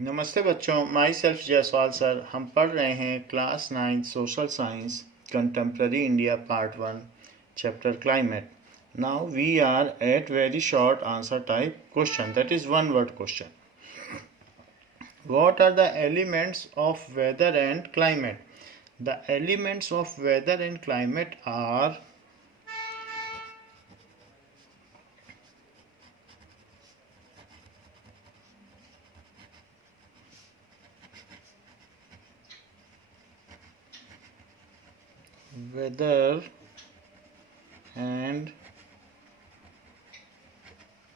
नमस्ते बच्चों, my self Jaiswal sir. हम पढ़ रहे हैं class 9 social science contemporary India part 1 chapter climate. Now we are at very short answer type question, that is one word question. What are the elements of weather and climate? The elements of weather and climate are weather and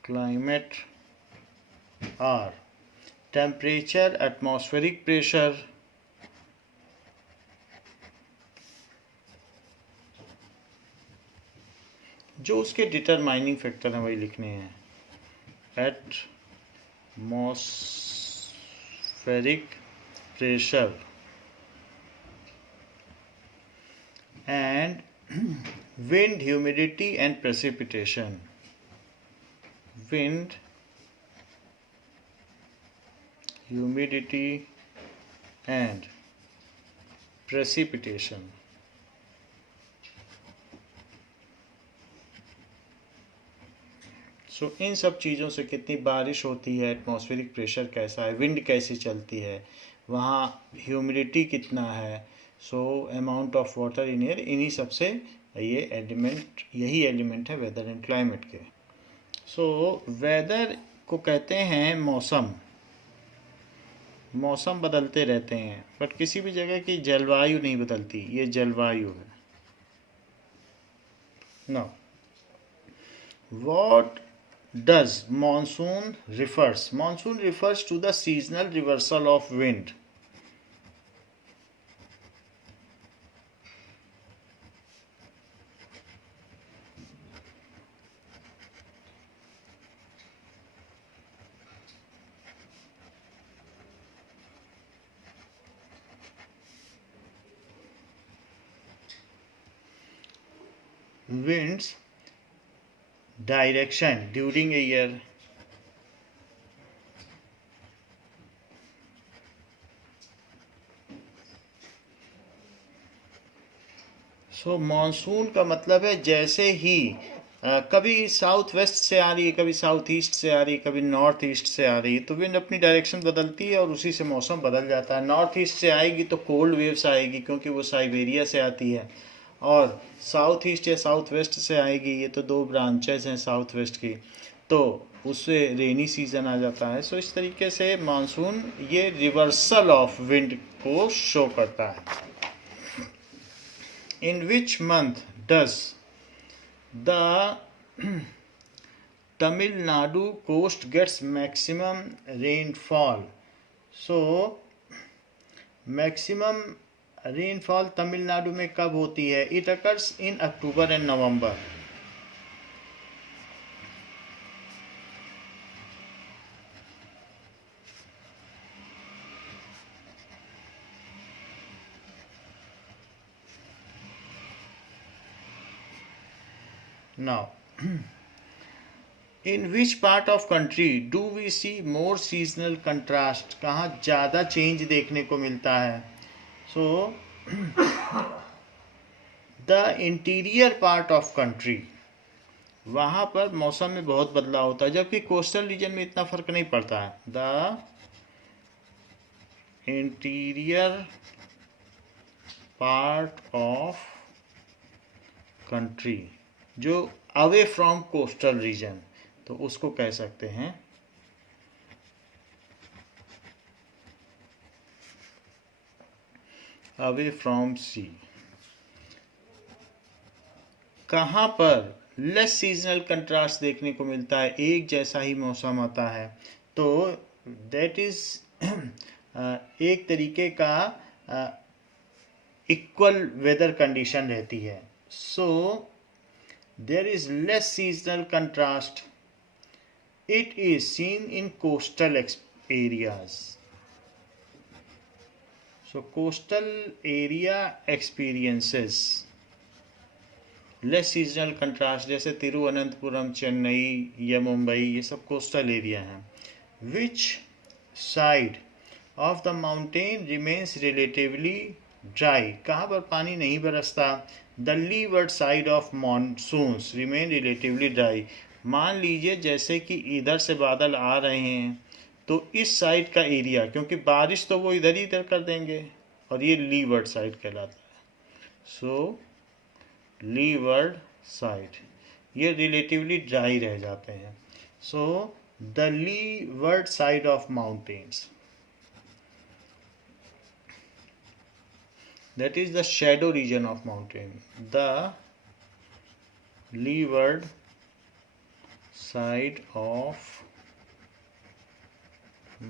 climate are temperature, atmospheric pressure, जो उसके determining factor हैं वही लिखने हैं. Atmospheric pressure and wind, humidity and precipitation. Wind, humidity and precipitation. सो इन सब चीज़ों से कितनी बारिश होती है, एटमॉस्फेरिक प्रेशर कैसा है, विंड कैसी चलती है, वहाँ ह्यूमिडिटी कितना है, so amount of water in air, इन्हीं सब से यही एलिमेंट है वेदर एंड क्लाइमेट के. सो वेदर को कहते हैं मौसम. मौसम बदलते रहते हैं बट किसी भी जगह की जलवायु नहीं बदलती, ये जलवायु है. Now what does monsoon refers? Monsoon refers to the seasonal reversal of wind. Winds direction during a year. So monsoon का मतलब है जैसे ही कभी साउथ वेस्ट से आ रही है, कभी साउथ ईस्ट से आ रही है, कभी नॉर्थ ईस्ट से आ रही है, तो विंड अपनी डायरेक्शन बदलती है और उसी से मौसम बदल जाता है. नॉर्थ ईस्ट से आएगी तो कोल्ड वेव्स आएगी क्योंकि वो साइबेरिया से आती है, और साउथ ईस्ट या साउथ वेस्ट से आएगी, ये तो दो ब्रांचेस हैं साउथ वेस्ट की, तो उससे रेनी सीजन आ जाता है. सो इस तरीके से मानसून ये रिवर्सल ऑफ विंड को शो करता है. In which month does the Tamil Nadu coast gets maximum rainfall? So maximum rainfall Tamil Nadu में कब होती है? It occurs in October and November. Now in which part of country do we see more seasonal contrast? कहाँ ज़्यादा change देखने को मिलता है? So the interior part of country, वहाँ पर मौसम में बहुत बदलाव होता है, जबकि कोस्टल रीजन में इतना फर्क नहीं पड़ता है. The interior part of country, जो अवे फ्रॉम कोस्टल रीजन, तो उसको कह सकते हैं अवे फ्रॉम सी. कहाँ पर लेस सीजनल कंट्रास्ट देखने को मिलता है, एक जैसा ही मौसम आता है, तो दैट इज एक तरीके का इक्वल वेदर कंडीशन रहती है. सो there is less seasonal contrast. It is seen in coastal areas. So coastal area experiences less seasonal contrast, जैसे तिरुवनंतपुरम, चेन्नई या मुंबई, ये सब कोस्टल एरिया हैं. Which side of the mountain remains relatively dry, कहाँ पर पानी नहीं बरसता? The levered side of monsoons remain relatively dry, मान लीजिए जैसे कि इधर से बादल आ रहे हैं तो इस साइड का एरिया, क्योंकि बारिश तो वो इधर ही इधर कर देंगे, और ये लीवर्ड साइड कहलाता है। सो लीवर्ड साइड ये रिलेटिवली ड्राई रह जाते हैं। So the levered side of mountains, that is the shadow region of mountain, the leeward side of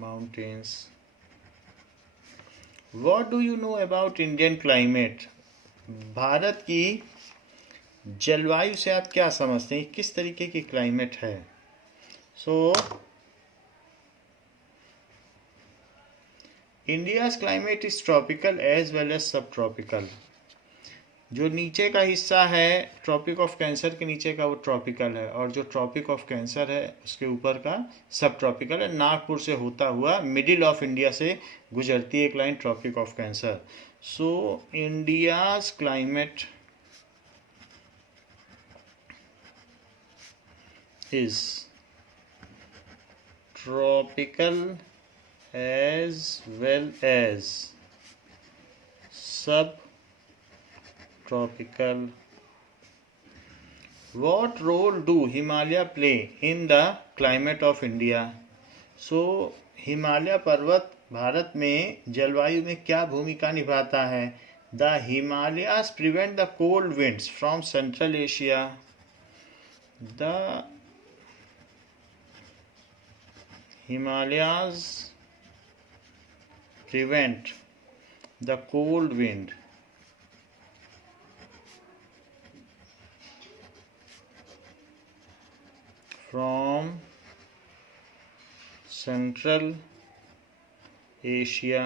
mountains. What do you know about Indian climate? Bharat की जलवायु से आप क्या समझते हैं, किस तरीके की क्लाइमेट है? India's climate is tropical as well as subtropical. जो नीचे का हिस्सा है ट्रॉपिक ऑफ कैंसर के नीचे का वो ट्रॉपिकल है, और जो ट्रॉपिक ऑफ कैंसर है उसके ऊपर का सब ट्रॉपिकल है। नागपुर से होता हुआ मिडिल ऑफ इंडिया से गुजरती है एक line tropic of cancer. So India's climate is tropical as well as subtropical. What role do Himalaya play in the climate of India? So Himalaya पर्वत भारत में जलवायु में क्या भूमिका निभाता है? The Himalayas prevent the cold winds from Central Asia. The Himalayas prevent the cold wind from Central Asia.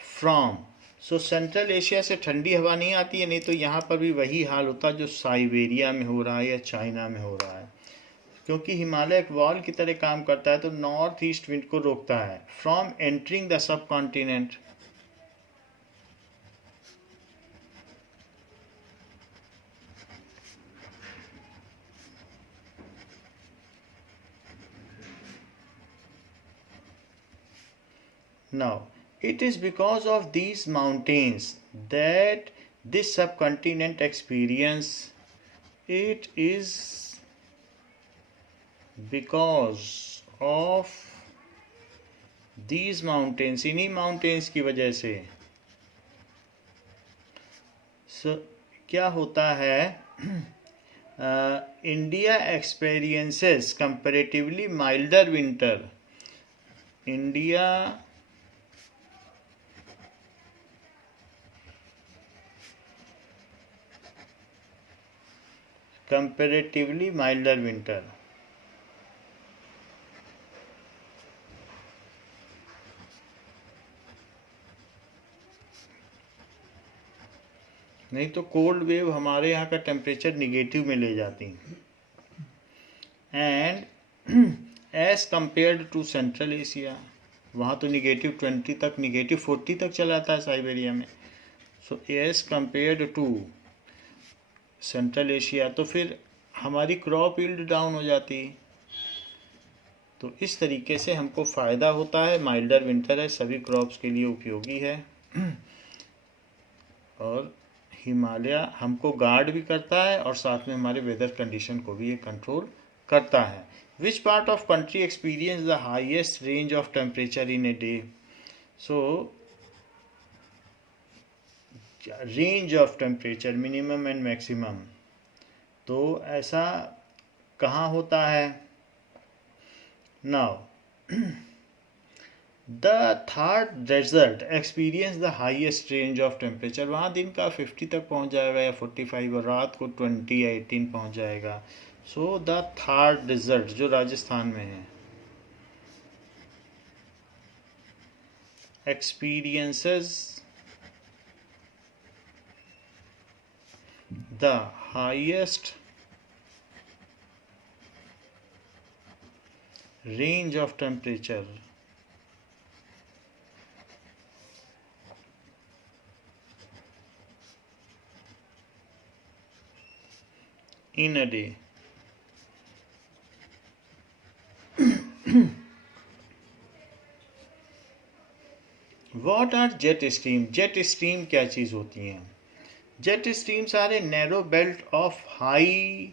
From so central Asia से ठंडी हवा नहीं आती है, नहीं तो यहाँ पर भी वही हाल होता जो साइबेरिया में हो रहा है या चाइना में हो रहा है। क्योंकि हिमालय एक वॉल की तरह काम करता है तो नॉर्थ ईस्ट विंड को रोकता है from entering the sub continent. Now it is because of these mountains that this subcontinent experience, it is because of these mountains, इन्हीं mountains की वजह से क्या होता है? India experiences comparatively milder winter. India comparatively milder winter. नहीं तो cold wave हमारे यहाँ का टेम्परेचर निगेटिव में ले जाती हैं। And as compared to Central Asia, वहाँ तो -20 तक, -40 तक चला था साइबेरिया में। So as compared to Central Asia, तो फिर हमारी क्रॉप यील्ड डाउन हो जाती। तो इस तरीके से हमको फ़ायदा होता है। माइल्डर विंटर है, सभी क्रॉप्स के लिए उपयोगी है। और हिमालय हमको गार्ड भी करता है और साथ में हमारे वेदर कंडीशन को भी ये कंट्रोल करता है। Which part of country experience the highest range of temperature in a day? So range of temperature minimum and maximum, तो ऐसा कहाँ होता है? Now the Thar desert experience the highest range of temperature, वहाँ दिन का 50 तक पहुँच जाएगा या 45, और रात को 20 या 18 पहुँच जाएगा। सो द थार डेजर्ट जो राजस्थान में है experiences the highest range of temperature in a day. What are jet stream? Jet stream क्या चीज़ होती हैं? Jet streams are a narrow belt of high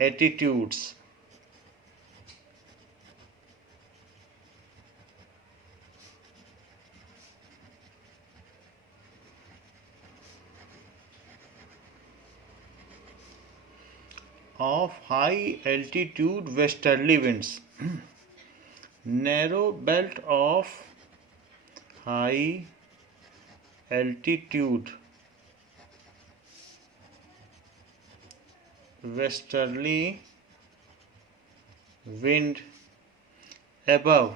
altitudes of high altitude westerly winds. Narrow belt of high altitude westerly wind above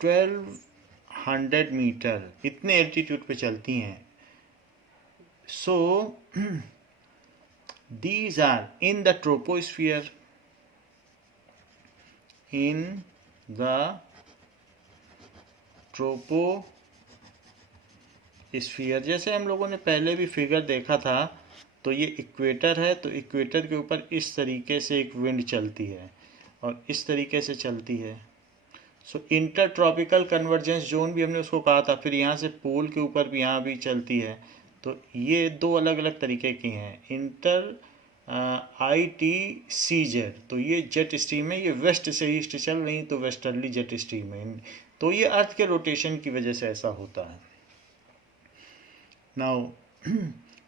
1200 metre, इतने altitude पे चलती हैं. So these are in the troposphere. In the troposphere, जैसे हम लोगों ने पहले भी फिगर देखा था, तो ये इक्वेटर है, तो इक्वेटर के ऊपर इस तरीके से एक विंड चलती है और इस तरीके से चलती है. सो इंटर ट्रॉपिकल कन्वर्जेंस जोन भी हमने उसको कहा था. फिर यहाँ से पोल के ऊपर भी यहाँ भी चलती है. तो ये दो अलग अलग तरीके की हैं. इंटर ITCZ, तो ये जेट स्ट्रीम है, ये वेस्ट से ईस्ट चल रही, तो वेस्टर्ली जेट स्ट्रीम है. तो ये अर्थ के रोटेशन की वजह से ऐसा होता है. Now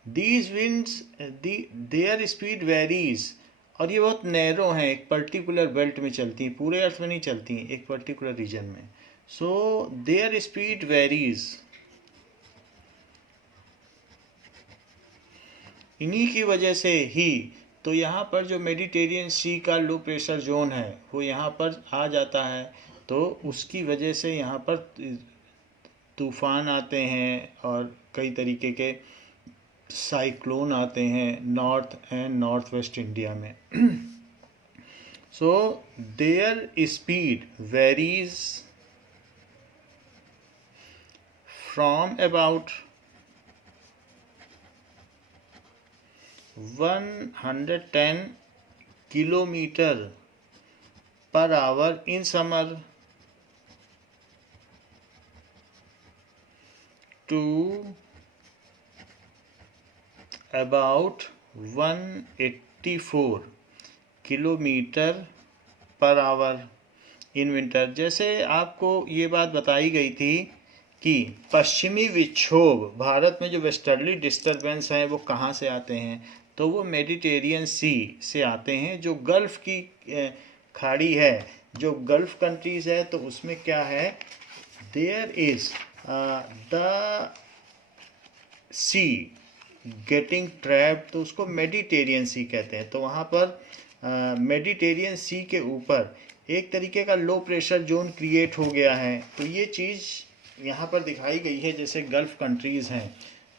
these winds there speed varies, और ये बहुत नैरो हैं, एक पर्टिकुलर बेल्ट में चलती हैं, पूरे अर्थ में नहीं चलती हैं, एक पर्टिकुलर रीजन में. So their speed varies. इन्हीं की वजह से ही तो यहाँ पर जो मेडिटेरियन सी का लो प्रेशर जोन है वो यहाँ पर आ जाता है. तो उसकी वजह से यहाँ पर तूफ़ान आते हैं और कई तरीके के साइक्लोन आते हैं north and north west India में. So their speed varies from about 110 kilometre per hour in summer to about 184 kilometre per hour in winter. जैसे आपको ये बात बताई गई थी कि पश्चिमी विक्षोभ भारत में जो वेस्टर्ली डिस्टर्बेंस हैं वो कहाँ से आते हैं, तो वो मेडिटेरियन सी से आते हैं. जो गल्फ़ की खाड़ी है, जो गल्फ़ कंट्रीज़ है, तो उसमें क्या है, there is the sea getting trapped, तो उसको मेडिटेरियन सी कहते हैं. तो वहाँ पर मेडिटेरियन सी के ऊपर एक तरीके का लो प्रेशर जोन क्रिएट हो गया है. तो ये चीज़ यहाँ पर दिखाई गई है. जैसे गल्फ़ कंट्रीज़ हैं,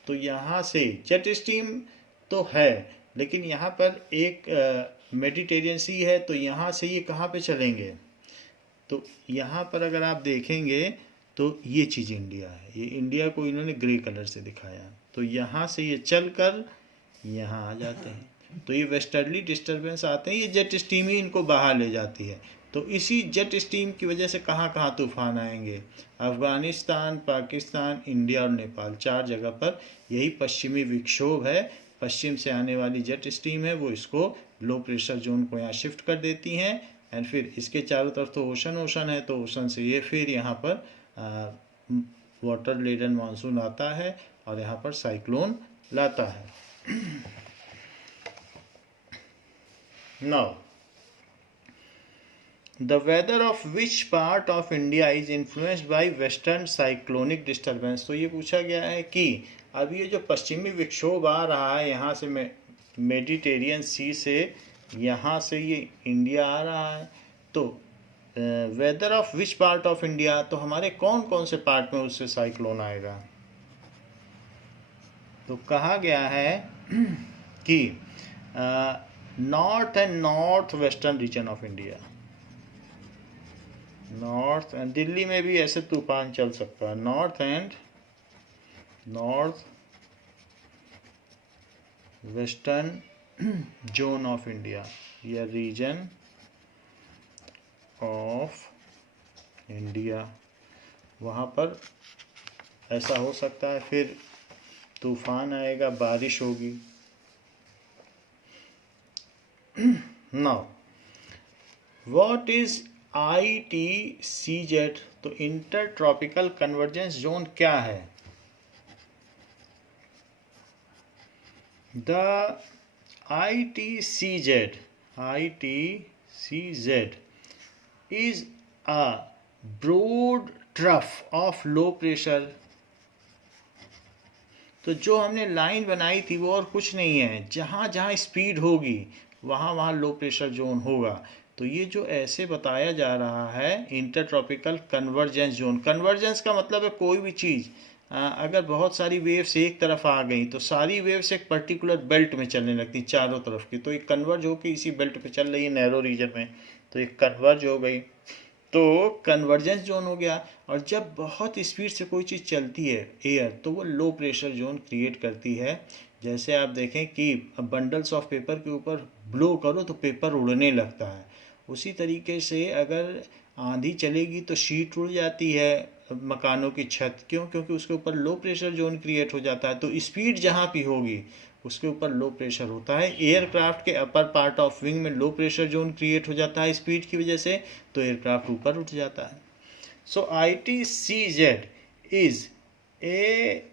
तो यहाँ से जेट स्ट्रीम तो है, लेकिन यहाँ पर एक मेडिटेरियन सी है, तो यहाँ से ये कहाँ पे चलेंगे, तो यहाँ पर अगर आप देखेंगे तो ये चीज़ इंडिया है. ये इंडिया को इन्होंने ग्रे कलर से दिखाया. तो यहाँ से ये चलकर यहाँ आ जाते हैं. तो ये वेस्टर्ली डिस्टर्बेंस आते हैं, ये जेट स्ट्रीम ही इनको बाहर ले जाती है. तो इसी जेट स्ट्रीम की वजह से कहाँ कहाँ तूफान आएंगे, अफ़गानिस्तान, पाकिस्तान, इंडिया और नेपाल, 4 जगह पर यही पश्चिमी विक्षोभ है. पश्चिम से आने वाली जेट स्ट्रीम है, वो इसको लो प्रेशर जोन को यहाँ शिफ्ट कर देती हैं. एंड फिर इसके चारों तरफ तो ओशन है, तो ओशन से ये फिर यहाँ पर वाटर लेडन मानसून आता है और यहाँ पर साइक्लोन लाता है. Now the weather of which part of India is influenced by western cyclonic disturbance. तो ये पूछा गया है कि अब ये जो पश्चिमी विक्षोभ आ रहा है यहाँ से मेडिटेरियन सी से, यहाँ से ये इंडिया आ रहा है, तो weather of which part of India, तो हमारे कौन कौन से पार्ट में उससे साइक्लोन आएगा. तो कहा गया है कि north and north western region of India. North and Delhi में भी ऐसे तूफान चल सकता है। North and north western zone of India या रीजन ऑफ इंडिया, वहाँ पर ऐसा हो सकता है। फिर तूफान आएगा, बारिश होगी। Now what is ITCZ? तो इंटर ट्रॉपिकल कन्वर्जेंस जोन क्या है? The ITCZ is a broad trough of low pressure। तो जो हमने लाइन बनाई थी वो और कुछ नहीं है, जहाँ जहाँ स्पीड होगी वहाँ वहाँ लो प्रेशर जोन होगा। तो ये जो ऐसे बताया जा रहा है inter tropical convergence zone. Convergence का मतलब है कोई भी चीज़ अगर बहुत सारी वेव्स एक तरफ आ गई तो सारी वेव्स एक पर्टिकुलर बेल्ट में चलने लगती चारों तरफ की, तो एक कन्वर्ज होकर इसी बेल्ट पे चल रही है नैरो रीजन में, तो एक कन्वर्ज हो गई, तो कन्वर्जेंस जोन हो गया। और जब बहुत स्पीड से कोई चीज़ चलती है एयर, तो वो लो प्रेशर जोन क्रिएट करती है। जैसे आप देखें कि बंडल्स ऑफ पेपर के ऊपर ब्लो करो तो पेपर उड़ने लगता है, उसी तरीके से अगर आंधी चलेगी तो शीट उड़ जाती है मकानों की छत। क्यों? क्योंकि उसके ऊपर लो प्रेशर जोन क्रिएट हो जाता है। तो स्पीड जहाँ भी होगी उसके ऊपर लो प्रेशर होता है। एयरक्राफ्ट के अपर पार्ट ऑफ विंग में लो प्रेशर जोन क्रिएट हो जाता है स्पीड की वजह से, तो एयरक्राफ्ट ऊपर उठ जाता है। सो ITCZ इज ए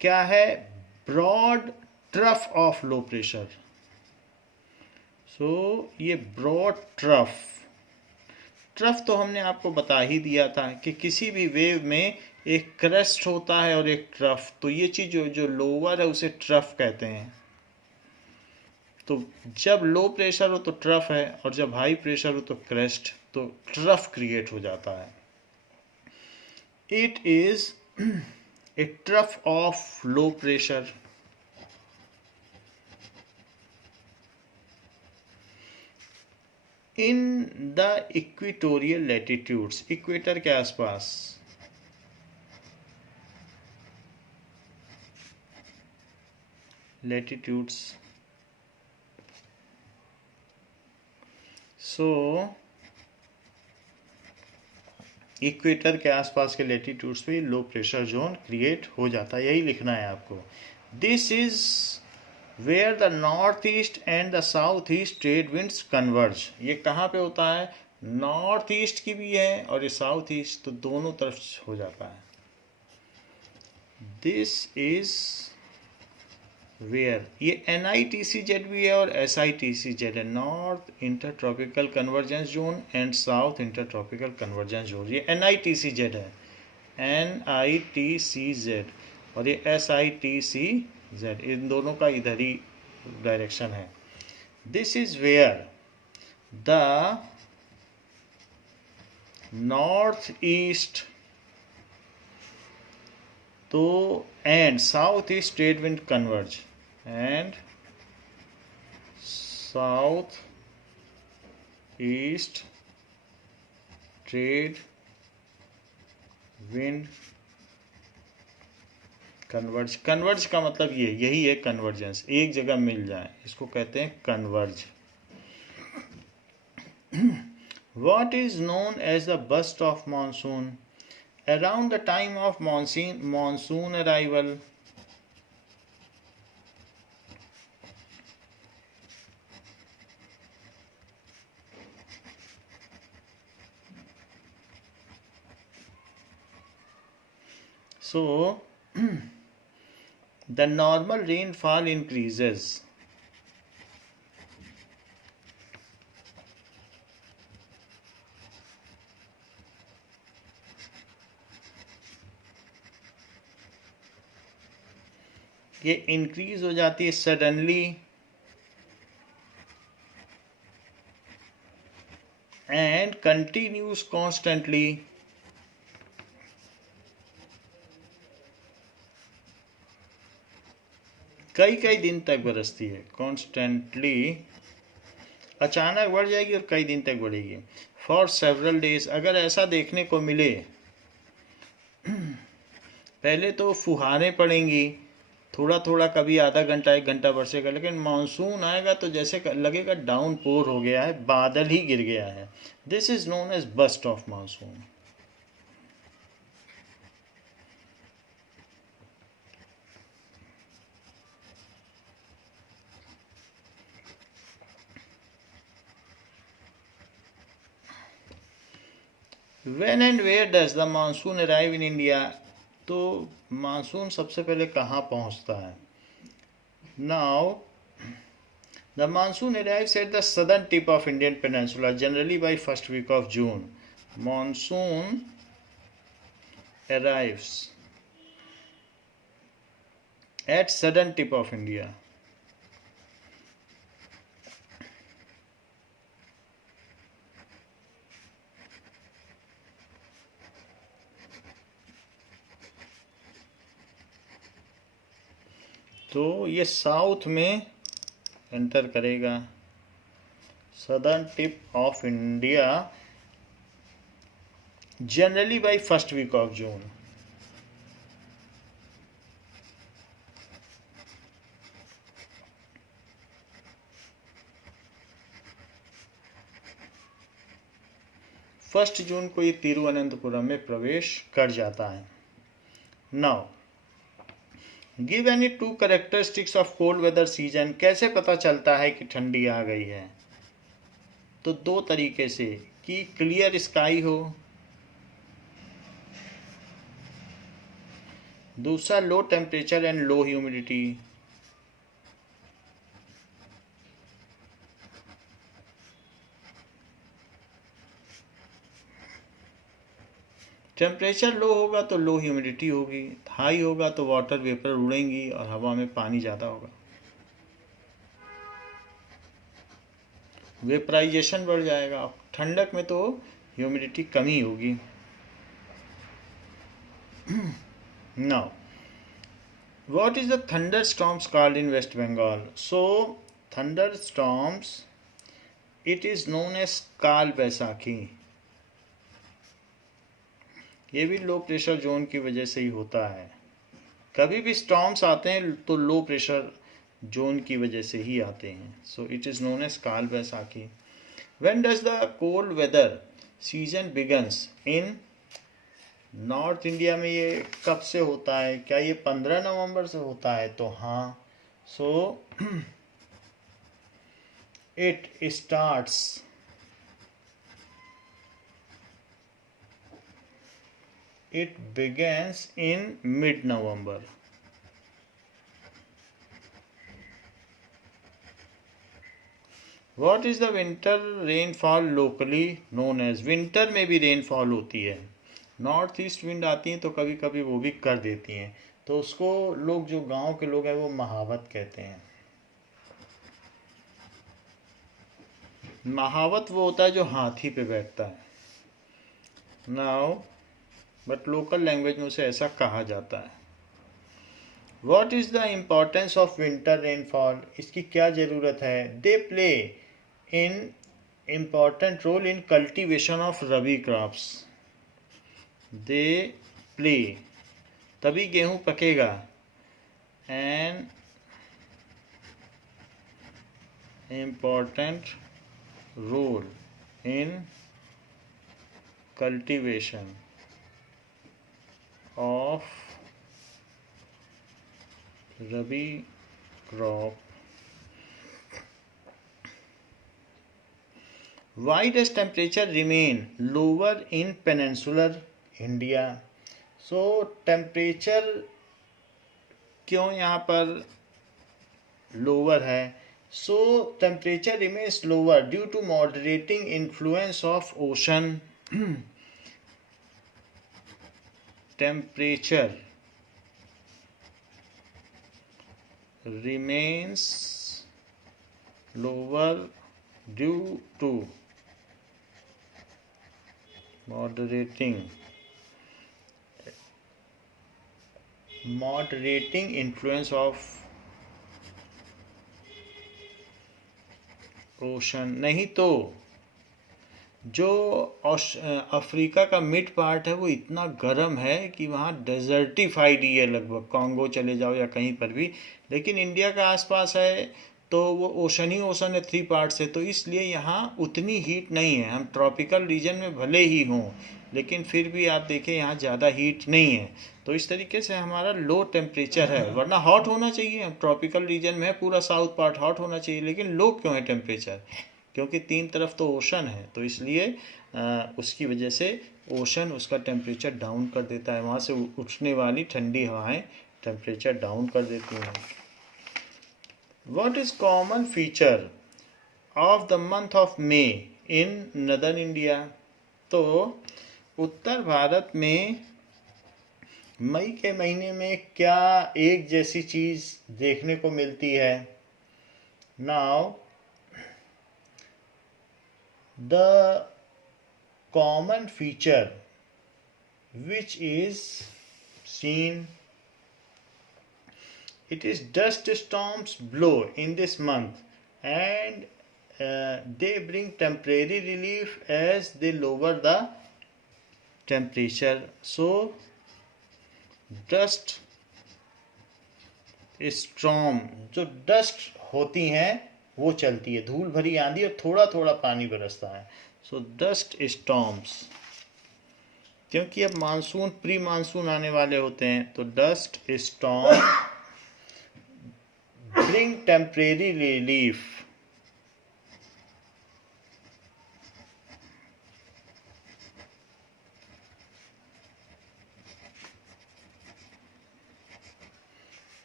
क्या है? Broad trough of low pressure. So ये ब्रॉड ट्रफ तो हमने आपको बता ही दिया था कि किसी भी वेव में एक क्रेस्ट होता है और एक ट्रफ। तो ये चीज़ जो लोअर है उसे ट्रफ कहते हैं। तो जब लो प्रेशर हो तो ट्रफ है, और जब हाई प्रेशर हो तो क्रेस्ट, तो ट्रफ क्रिएट हो जाता है। It is a trough of low pressure. In the equatorial latitudes, equator के आसपास, लैटिट्यूड्स। सो इक्वेटर के आसपास के लैटिट्यूड्स पे लो प्रेशर जोन क्रिएट हो जाता है, यही लिखना है आपको। This is where the north east and the south east trade winds converge. ये कहाँ पे होता है? नॉर्थ ईस्ट की भी है और ये साउथ ईस्ट, तो दोनों तरफ हो जाता है। दिस इज वेयर, ये NITCZ भी है और SITCZ है, north inter tropical convergence zone and south inter tropical convergence zone. ये NITCZ है, NITCZ, और ये SITCZ, इन दोनों का इधर ही डायरेक्शन है। This is where the north east तो and south east trade wind converge, and south east trade wind converge. Converge का मतलब ये, यही है कन्वर्जेंस, एक जगह मिल जाए, इसको कहते हैं converge. What is known as the burst of monsoon? Around the time of monsoon arrival, so the normal rainfall increases। ये इंक्रीज हो जाती है सडनली एंड कंटिन्यूस कॉन्स्टेंटली। कई कई दिन तक बरसती है, कॉन्स्टेंटली, अचानक बढ़ जाएगी और कई दिन तक बढ़ेगी। फॉर सेवरल डेज, अगर ऐसा देखने को मिले, पहले तो फुहारें पड़ेंगी, थोड़ा थोड़ा, कभी आधा घंटा 1 घंटा बरसेगा, लेकिन मानसून आएगा तो जैसे लगेगा डाउन पोर हो गया है, बादल ही गिर गया है। This is known as burst of monsoon. When and where does the monsoon arrive in India? तो मानसून सबसे पहले कहाँ पहुँचता है? Now, the monsoon arrives at the southern tip of Indian peninsula, generally by first week of June. Monsoon arrives at southern tip of India. तो ये south में enter करेगा, southern tip of India, generally by first week of June. First June को ये तिरुवनंतपुरम में प्रवेश कर जाता है। Now give any 2 characteristics of cold weather season. कैसे पता चलता है कि ठंडी आ गई है? तो 2 तरीके से, कि क्लियर स्काई हो, दूसरा low temperature and low humidity. Temperature low होगा तो लो ह्यूमिडिटी होगी, हाई होगा तो वाटर वेपर उड़ेंगी और हवा में पानी ज़्यादा होगा, वेपराइजेशन बढ़ जाएगा। ठंडक में तो ह्यूमिडिटी कमी होगी। Now what is the thunder storms called in West Bengal? So thunder storms, it is known as Kal Baisakhi. ये भी लो प्रेशर जोन की वजह से ही होता है। कभी भी स्टॉर्म्स आते हैं तो लो प्रेशर जोन की वजह से ही आते हैं। So it is known as Kal Baisakhi. When does the cold weather season begins? In north India में ये कब से होता है? क्या ये 15 नवंबर से होता है? तो हाँ। So it starts it begins in mid-November. What is the winter rainfall locally known as? Winter में भी रेनफॉल होती है, नॉर्थ ईस्ट विंड आती हैं तो कभी कभी वो भी कर देती हैं, तो उसको लोग, जो गांव के लोग हैं, वो महावत कहते हैं। महावत वो होता है जो हाथी पे बैठता है। नाउ बट लोकल लैंग्वेज में उसे ऐसा कहा जाता है। What is the importance of winter rainfall? इसकी क्या ज़रूरत है? They play in important role in cultivation of rabi crops. They play, तभी गेहूँ पकेगा। An important role in cultivation of rabi crop. Why does temperature remain lower in peninsular India? So temperature क्यों यहाँ पर lower है? So temperature remains lower due to moderating influence of ocean. Temperature remains lower due to moderating influence of ocean नहीं तो जो Africa का mid part है वो इतना गर्म है कि वहाँ डेजर्टिफाइड ही है लगभग, कॉन्गो चले जाओ या कहीं पर भी। लेकिन इंडिया का आसपास है तो वो ओशन ही ओशन है, 3 पार्ट है, तो इसलिए यहाँ उतनी हीट नहीं है। हम ट्रॉपिकल रीजन में भले ही हों लेकिन फिर भी आप देखें यहाँ ज़्यादा हीट नहीं है। तो इस तरीके से हमारा लो टेम्परेचर है, वरना हॉट होना चाहिए। हम ट्रॉपिकल रीजन में है, पूरा साउथ पार्ट हॉट होना चाहिए, लेकिन लो क्यों है टेम्परेचर? क्योंकि 3 तरफ तो ओशन है, तो इसलिए उसकी वजह से ओशन उसका टेम्परेचर डाउन कर देता है। वहाँ से उठने वाली ठंडी हवाएं टेम्परेचर डाउन कर देती हैं। What is common feature of the month of May in northern India? तो उत्तर भारत में मई के महीने में क्या एक जैसी चीज़ देखने को मिलती है? Now the common feature which is seen, it is dust storms blow in this month and they bring temporary relief as they lower the temperature. So dust storm, जो डस्ट होती हैं वो चलती है, धूल भरी आंधी और थोड़ा थोड़ा पानी बरसता है। सो डस्ट स्टॉर्म्स, क्योंकि अब मानसून प्री मानसून आने वाले होते हैं, तो dust storm bring temporary relief.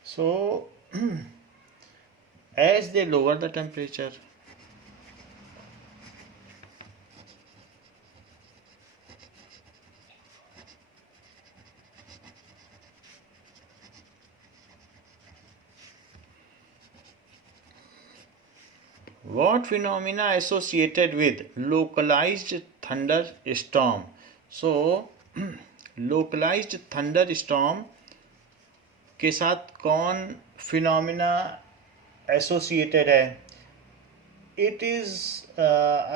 So as they lower the temperature, what phenomena associated with localized thunderstorm? So localized thunderstorm के साथ कौन फिनोमिना एसोसिएटेड है? इट इज़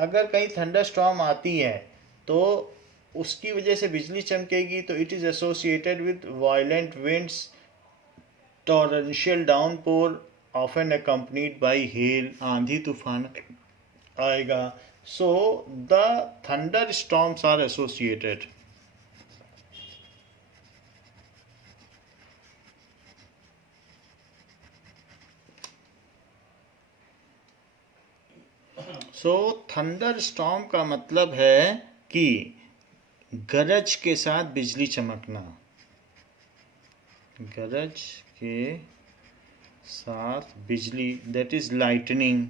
अगर कहीं थंडर स्टॉर्म आती है तो उसकी वजह से बिजली चमकेगी, तो it is associated with violent winds, torrential downpour often accompanied by hail, आंधी तूफान आएगा। So the thunder storms are associated. So thunder storm का मतलब है कि गरज के साथ बिजली चमकना, गरज के साथ बिजली, दैट इज लाइटनिंग।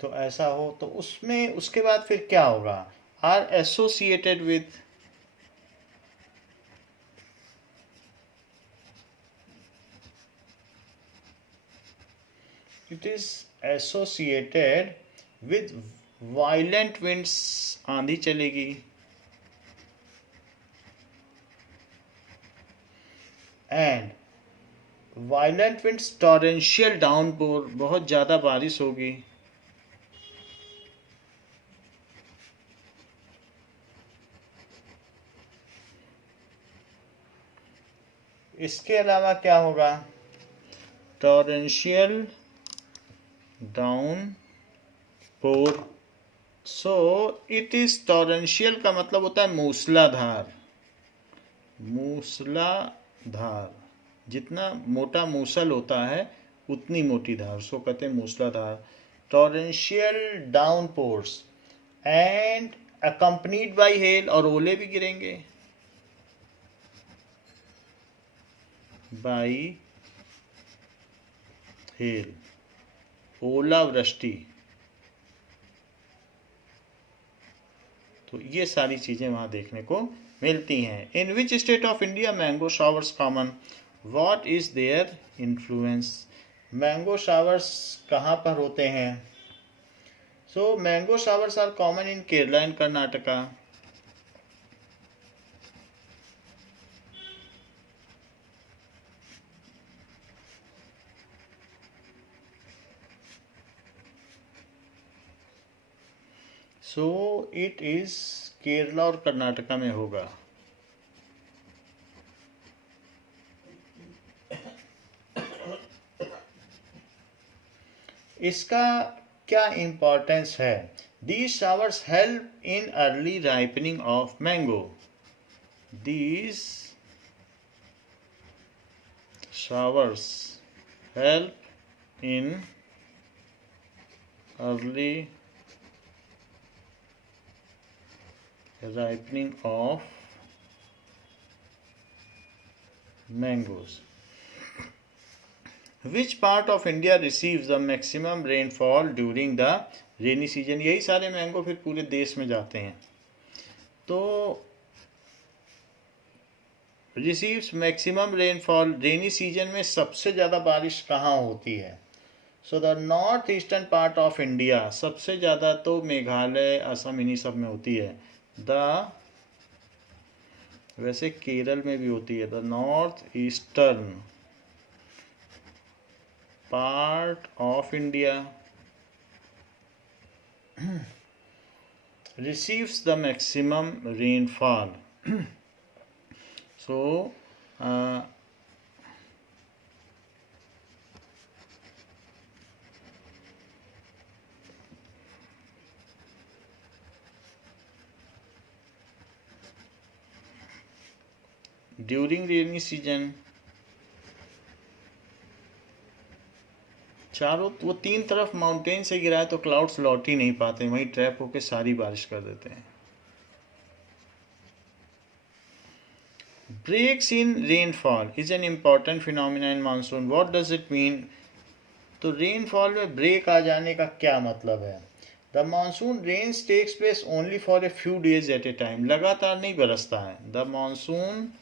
तो ऐसा हो तो उसमें उसके बाद फिर क्या होगा? Are associated with it is associated with violent winds, आंधी चलेगी, and violent winds, torrential downpour, बहुत ज़्यादा बारिश होगी। इसके अलावा क्या होगा? Torrential downpour. So it is torrential का मतलब होता है मूसलाधार, मूसलाधार, जितना मोटा मूसल होता है उतनी मोटी धार, उसको कहते हैं मूसलाधार। Torrential downpours and accompanied by hail, और ओले भी गिरेंगे, बाई हेल, ओलावृष्टि। तो ये सारी चीजें वहां देखने को मिलती हैं। In which state of India mango showers common? What is their influence? Mango showers कहाँ पर होते हैं? So mango showers are common in Kerala and Karnataka. So it is Kerala और कर्नाटका में होगा। इसका क्या इम्पोर्टेंस है? These showers help in early ripening of mango. These showers help in early ripening of mangoes. Which part of India receives the maximum rainfall during the rainy season? यही सारे mango फिर पूरे देश में जाते हैं। तो receives maximum rainfall, rainy season में सबसे ज़्यादा बारिश कहाँ होती है? So the north eastern part of India, सबसे ज़्यादा तो मेघालय, असम, इन्हीं सब में होती है। वैसे केरल में भी होती है। The north eastern part of India receives the maximum rainfall. So during rainy season, चारों वो तीन तरफ माउंटेन से गिरा है तो क्लाउड्स लौट ही नहीं पाते, वहीं ट्रैप होकर सारी बारिश कर देते हैं। Breaks in rainfall is an important phenomena in monsoon, what does it mean? तो रेनफॉल में ब्रेक आ जाने का क्या मतलब है? The monsoon rains takes place only for a few days at a time, लगातार नहीं बरसता है। द मानसून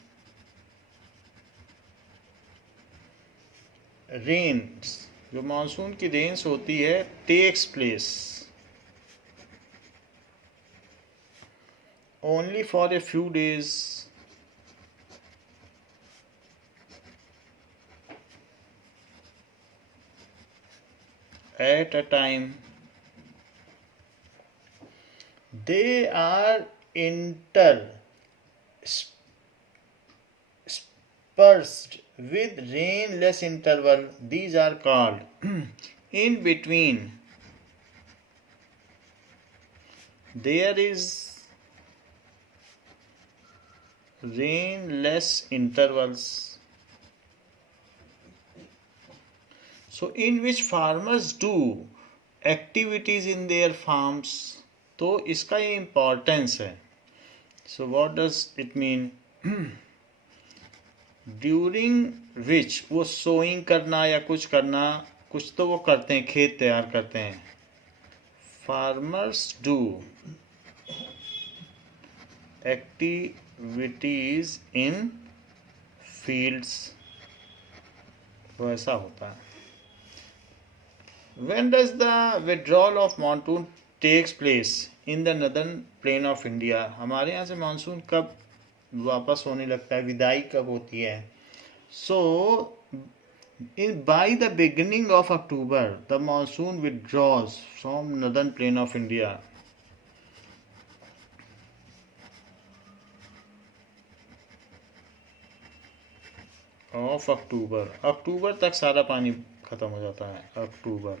रेन्स, जो मानसून की रेंस होती है, takes place only for a few days at a time. They are interspersed with rain less interval, these are called in between there is rain less intervals, so in which farmers do activities in their farms। तो इसका ये importance है। so what does it mean? During which, वो sowing करना या कुछ करना, कुछ तो वो करते हैं, खेत तैयार करते हैं। Farmers do activities in fields, तो ऐसा होता है। When does the withdrawal of monsoon takes place in the northern plain of India? हमारे यहाँ से मानसून कब वापस होने लगता है, विदाई कब होती है? सो by the beginning of October the monsoon withdraws from northern plain of India। Of October तक सारा पानी खत्म हो जाता है, अक्टूबर।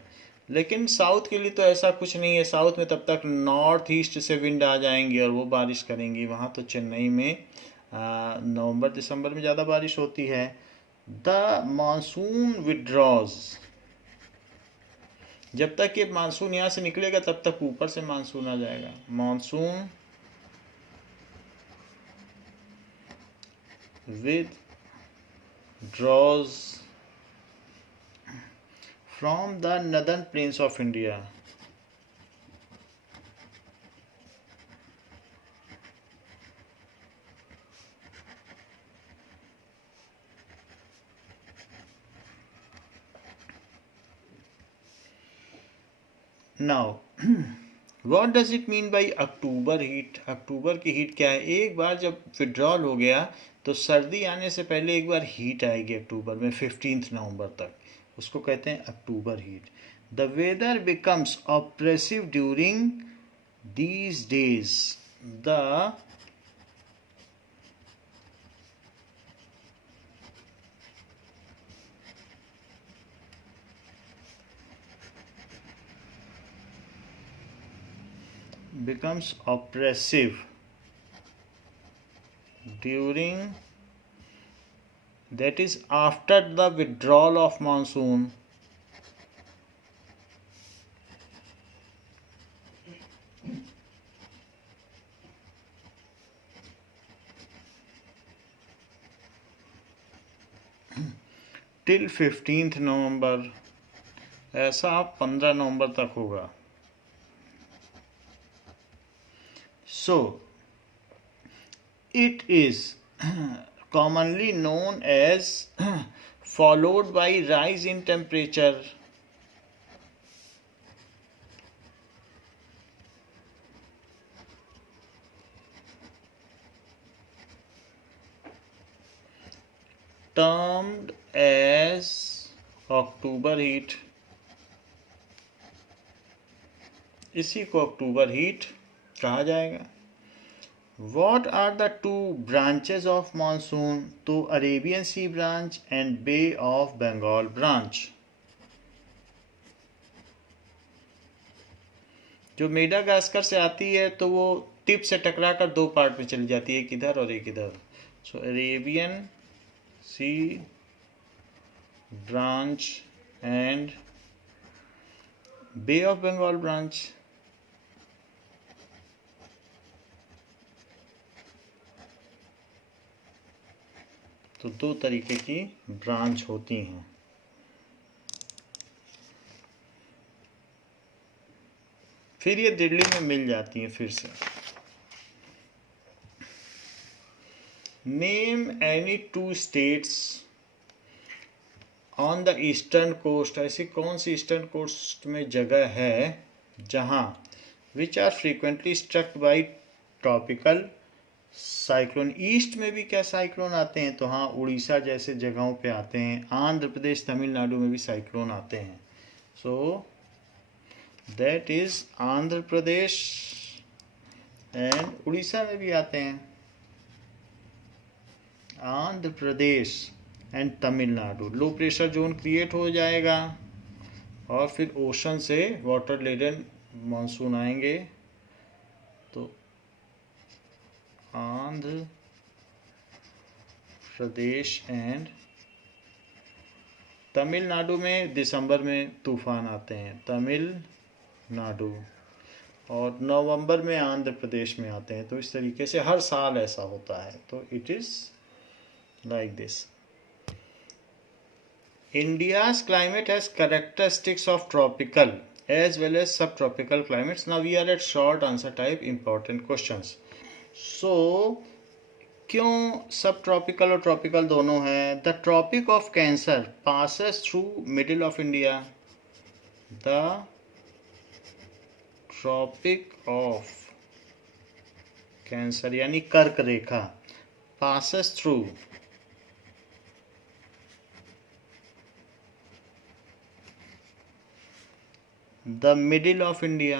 लेकिन साउथ के लिए तो ऐसा कुछ नहीं है, साउथ में तब तक नॉर्थ ईस्ट से विंड आ जाएंगी और वो बारिश करेंगी। वहाँ तो चेन्नई में नवंबर दिसंबर में ज़्यादा बारिश होती है। द मानसून विड्रॉज, जब तक ये मानसून यहाँ से निकलेगा तब तक ऊपर से मानसून आ जाएगा। Monsoon withdraws from the northern plains of India। Now what does it mean by October heat? October की हीट क्या है? एक बार जब विड्रॉल हो गया तो सर्दी आने से पहले एक बार हीट आएगी अक्टूबर में, 15 नवंबर तक, उसको कहते हैं October heat. The weather becomes oppressive during these days the becomes oppressive during, that is after the withdrawal of monsoon, till 15th नवंबर, ऐसा 15 नवंबर तक होगा. So it is commonly known as followed by rise in temperature. Termed as October heat. इसी को October heat कहा जाएगा. What are the two branches of monsoon? तो Arabian Sea branch and Bay of Bengal branch. जो Madagascar से आती है तो वो टिप से टकरा कर दो पार्ट में चली जाती है, एक इधर और एक इधर. So Arabian Sea branch and Bay of Bengal branch. तो दो तरीके की ब्रांच होती हैं. फिर ये दिल्ली में मिल जाती हैं फिर से. Name any two states on the eastern coast. ऐसी कौन सी ईस्टर्न कोस्ट में जगह है जहां which are frequently struck by tropical cyclone. East में भी क्या साइक्लोन आते हैं? तो हाँ, उड़ीसा जैसे जगहों पे आते हैं. आंध्र प्रदेश तमिलनाडु में भी साइक्लोन आते हैं. So that is Andhra Pradesh and Orissa में भी आते हैं. Andhra Pradesh and Tamil Nadu. Low pressure zone create हो जाएगा और फिर ओशन से वाटर लेडन मानसून आएंगे. तो आंध्र प्रदेश एंड तमिलनाडु में दिसंबर में तूफान आते हैं, तमिलनाडु, और नवंबर में आंध्र प्रदेश में आते हैं. तो इस तरीके से हर साल ऐसा होता है. तो it is like this. India's climate has characteristics of tropical as well as subtropical climates. Now we are at short answer type important questions. So क्यों सब ट्रॉपिकल और ट्रॉपिकल दोनों हैं? The Tropic of Cancer passes through middle of India. The Tropic of Cancer यानी कर्क रेखा passes through the middle of India.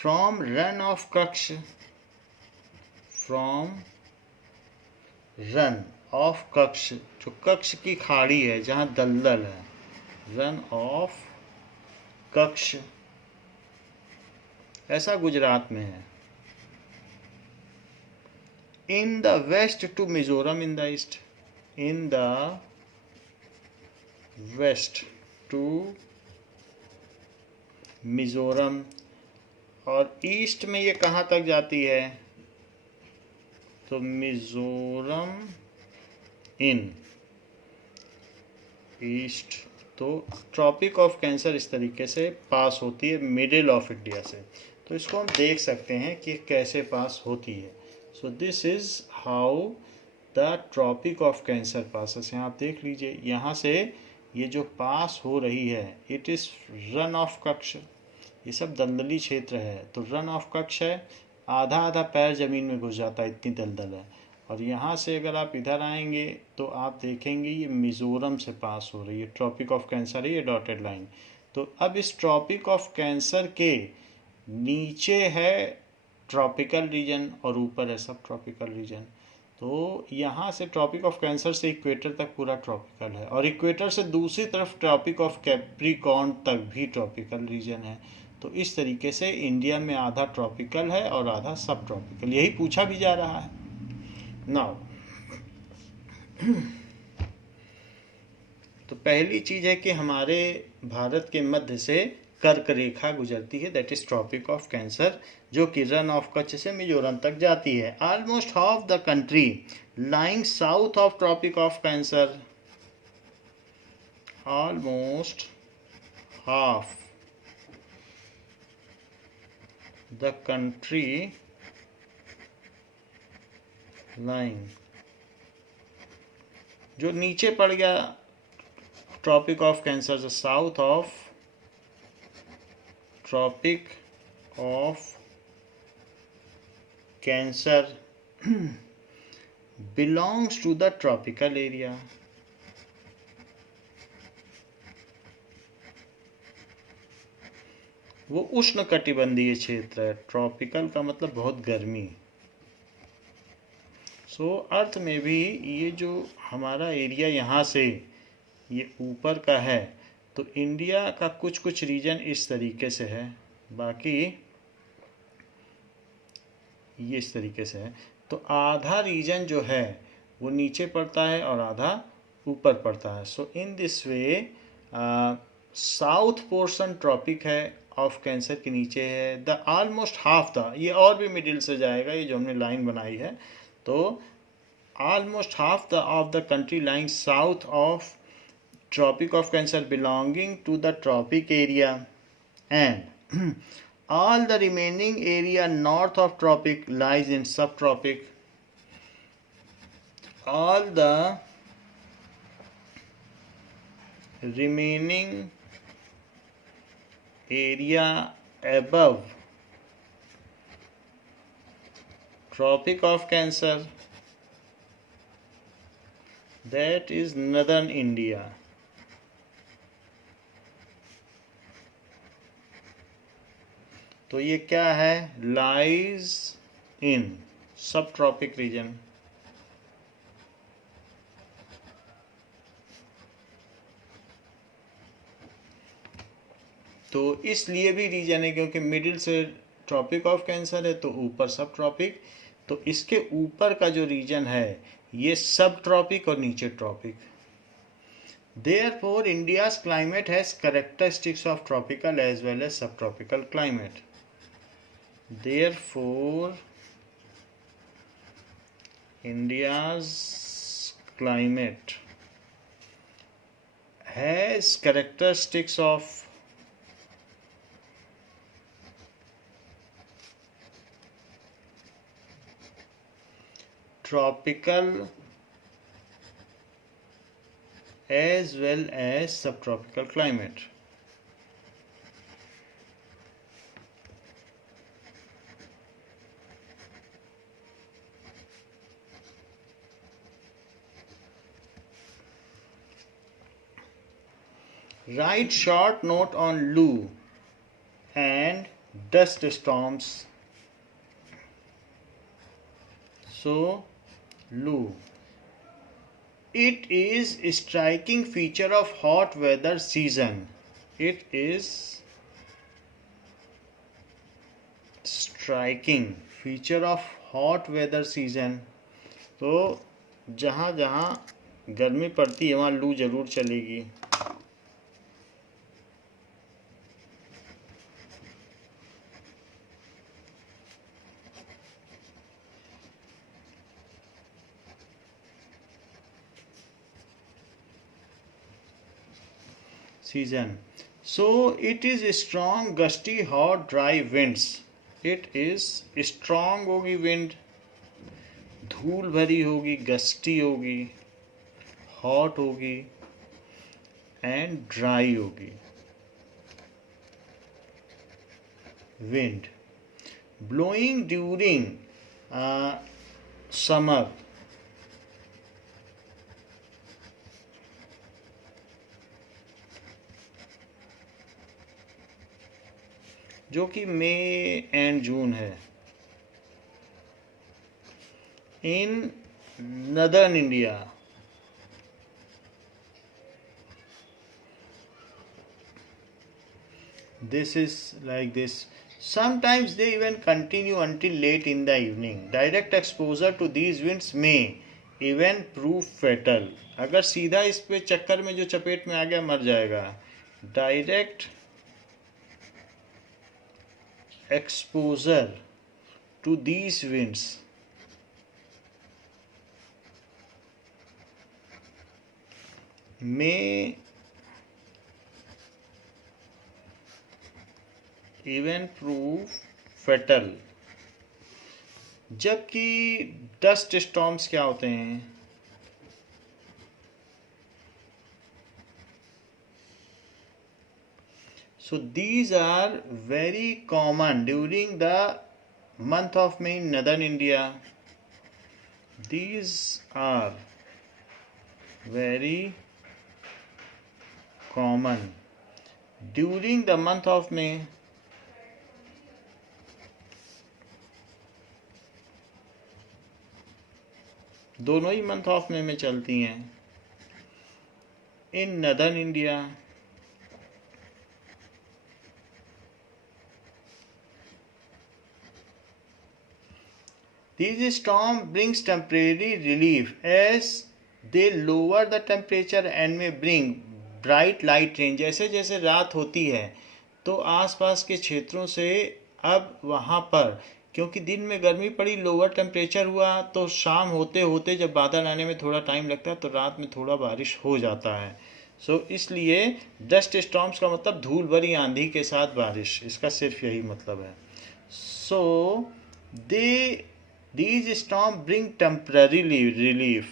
From run of Kaksh, from run of Kaksh, जो कक्ष की खाड़ी है जहाँ दलदल है, रन ऑफ कक्ष, ऐसा गुजरात में है. In the west to Mizoram in the east. In the west to Mizoram. और ईस्ट में ये कहाँ तक जाती है? तो मिजोरम इन ईस्ट. तो ट्रॉपिक ऑफ कैंसर इस तरीके से पास होती है मिडिल ऑफ इंडिया से. तो इसको हम देख सकते हैं कि कैसे पास होती है. So this is how the Tropic of Cancer passes. यहाँ आप देख लीजिए, यहाँ से ये जो पास हो रही है इट इज़ रन ऑफ कक्ष. ये सब दलदली क्षेत्र है. तो रन ऑफ कक्ष है, आधा आधा पैर जमीन में घुस जाता है, इतनी दलदल है. और यहाँ से अगर आप इधर आएंगे तो आप देखेंगे ये मिज़ोरम से पास हो रही है, ट्रॉपिक ऑफ कैंसर है ये डॉटेड लाइन। तो अब इस ट्रॉपिक ऑफ कैंसर के नीचे है ट्रॉपिकल रीजन और ऊपर है सब ट्रॉपिकल रीजन। तो यहाँ से ट्रॉपिक ऑफ कैंसर से इक्वेटर तक पूरा ट्रॉपिकल है, और इक्वेटर से दूसरी तरफ ट्रॉपिक ऑफ कैप्रिकॉर्न तक भी ट्रॉपिकल रीजन है। तो इस तरीके से इंडिया में आधा ट्रॉपिकल है और आधा सब ट्रॉपिकल, यही पूछा भी जा रहा है। नाउ तो पहली चीज है कि हमारे भारत के मध्य से कर्क रेखा गुजरती है, that is Tropic of Cancer, जो कि रन ऑफ कच्छ से मिजोरम तक जाती है। Almost half the country lying south of Tropic of Cancer, almost half the country lying, जो नीचे पड़ गया ट्रॉपिक ऑफ कैंसर से, south of Tropic of Cancer belongs to the tropical area. वो उष्ण कटिबंधीय क्षेत्र है। ट्रॉपिकल का मतलब बहुत गर्मी। सो अर्थ में भी ये जो हमारा एरिया यहाँ से ये ऊपर का है, तो इंडिया का कुछ कुछ रीजन इस तरीके से है, बाकी ये इस तरीके से है। तो आधा रीजन जो है वो नीचे पड़ता है और आधा ऊपर पड़ता है। So in this way south portion tropic है ऑफ कैंसर के नीचे है, द ऑलमोस्ट हाफ द, ये और भी मिडिल से जाएगा, ये जो हमने लाइन बनाई है। तो almost half the of the country lying south of tropic of cancer belonging to the tropic area, and all the remaining area north of tropic lies in subtropic. All the remaining area above tropic of cancer, that is northern India. तो ये क्या है, lies in सब tropic reason. तो इसलिए भी reason है क्योंकि मिडिल से ट्रॉपिक ऑफ कैंसर है, तो ऊपर सब ट्रॉपिक। तो इसके ऊपर का जो रीजन है ये सब ट्रॉपिक और नीचे tropic. Therefore, India's climate has characteristics of tropical as well as subtropical climate. Therefore, India's climate has characteristics of tropical as well as subtropical climate. Write short note on Lou and dust storms. So, Lou. It is a striking feature of hot weather season. It is striking feature of hot weather season. तो जहाँ जहाँ गर्मी पड़ती है वहाँ लू जरूर चलेगी। season. So it is strong, gusty, hot, dry winds. It is strong होगी wind, धूल भरी होगी, gusty होगी, hot होगी and dry होगी. Wind blowing during summer जो कि मई एंड जून है। In northern India, this is like this. Sometimes they even continue until late in the evening. Direct exposure to these winds may even prove fatal. अगर सीधा इस पे चक्कर में जो चपेट में आ गया मर जाएगा। Direct exposure to these winds may even prove fatal. जबकि डस्ट स्टॉर्म्स क्या होते हैं? So these are very common during the month of May in northern India. These are very common during the month of May. दोनों ही month of May में चलती हैं in northern India. These storm brings temporary relief as they lower the temperature and may bring bright light rain. जैसे जैसे रात होती है तो आसपास के क्षेत्रों से अब वहाँ पर, क्योंकि दिन में गर्मी पड़ी, लोअर टेम्परेचर हुआ, तो शाम होते होते जब बादल आने में थोड़ा टाइम लगता है तो रात में थोड़ा बारिश हो जाता है। इसलिए डस्ट स्टॉर्म्स का मतलब धूल भरी आंधी के साथ बारिश, इसका सिर्फ यही मतलब है। These storm bring temporary relief.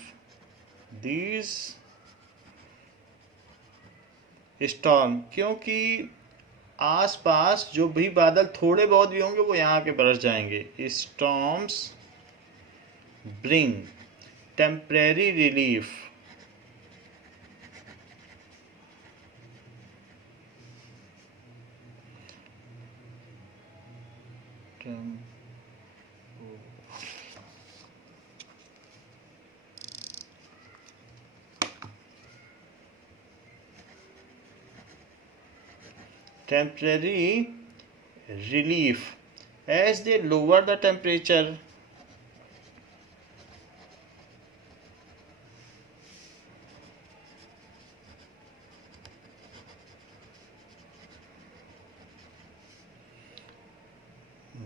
These storm, क्योंकि आसपास जो भी बादल थोड़े बहुत भी होंगे वो यहाँ के बरस जाएंगे। Storms bring temporary relief. Temporary relief as they lower the temperature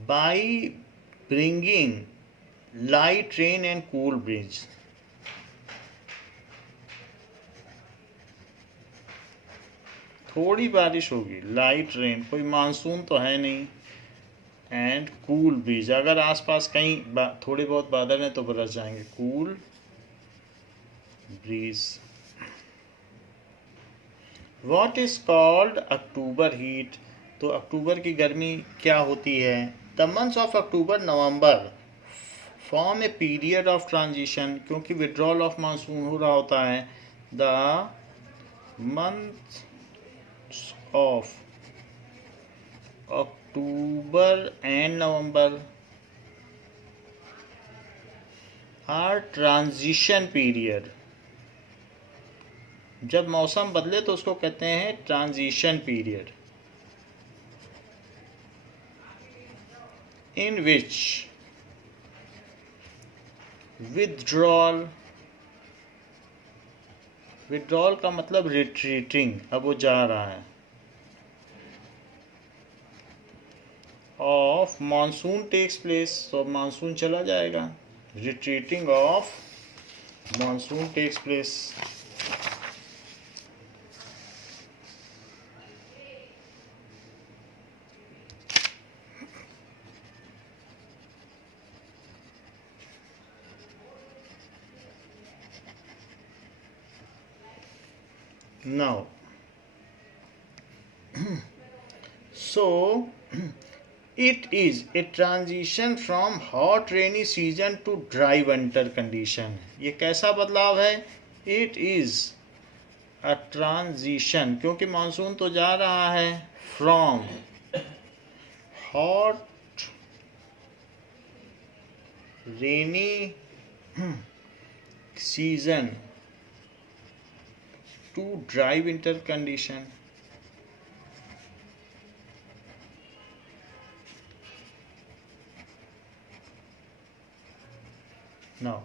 by bringing light rain and cool breeze. थोड़ी बारिश होगी, लाइट रेन, कोई मानसून तो है नहीं, एंड कूल ब्रीज, अगर आसपास कहीं थोड़े बहुत बादल हैं तो बरस जाएंगे। Cool bridge. What is called October heat? तो अक्टूबर की गर्मी क्या होती है? The months of October November form a period of transition, क्योंकि विड्रॉल ऑफ मानसून हो रहा होता है। The month of October and November are transition period. जब मौसम बदले तो उसको कहते हैं transition period, in which withdrawal का मतलब रिट्रीटिंग, अब वो जा रहा है, ऑफ मानसून टेक्स प्लेस, तो मानसून चला जाएगा। Retreating of monsoon takes place. Now, so it is a transition from hot rainy season to dry winter condition. ये कैसा बदलाव है? It is a transition, क्योंकि मानसून तो जा रहा है, from hot rainy season to dry winter condition. Now,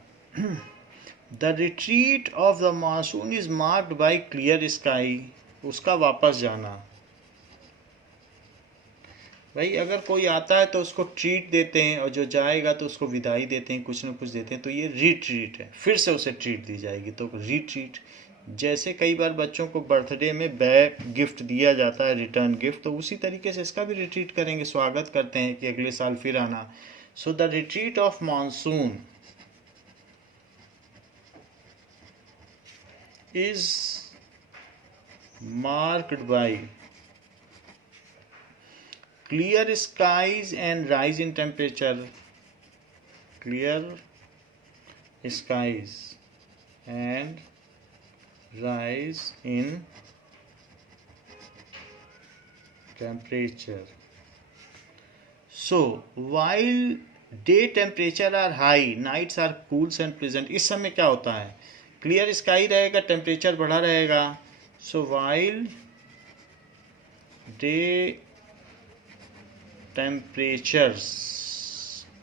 the retreat of the monsoon is marked by clear sky. उसका वापस जाना. भाई अगर कोई आता है तो उसको ट्रीट देते हैं और जो जाएगा तो उसको विदाई देते हैं, कुछ न कुछ देते हैं, तो ये रिट्रीट है, फिर से उसे ट्रीट दी जाएगी. तो रिट्रीट, जैसे कई बार बच्चों को बर्थडे में बैग गिफ्ट दिया जाता है, रिटर्न गिफ्ट, तो उसी तरीके से इसका भी रिट्रीट करेंगे, स्वागत करते हैं कि अगले साल फिर आना. So the retreat of monsoon is marked by clear skies and rise in temperature. Clear skies and rise in temperature. So while day temperature are high, nights are cool and pleasant. इस समय क्या होता है, clear sky रहेगा, temperature बढ़ा रहेगा. So while day temperatures